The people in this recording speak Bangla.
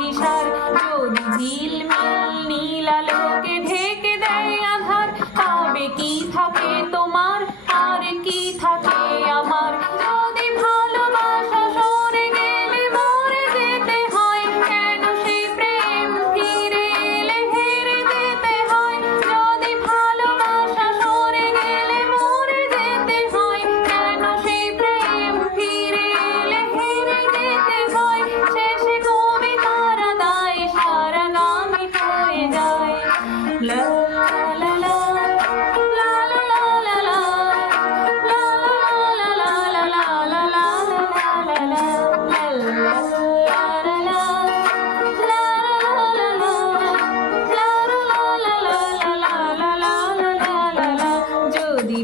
অভিসার। যদি ঝিলমিল নীল আলোকে ঢেকে দেয় আধার, তবে কি থাকে তোমার আর কি থাকে আমার? যদি ভালোবাসা সরে গেলে মরে যেতে হয়, কেন সেই প্রেম ফিরে এলে হেরে যেতে হয়? যদি ভালোবাসা সরে গেলে মরে যেতে হয়, কেন সেই প্রেম ফিরে এলে হেরে যেতে হয়? শেষে কবিতারা দায় সারাগামী হয়ে যায়। লা লা লা লা লা লা লা যদি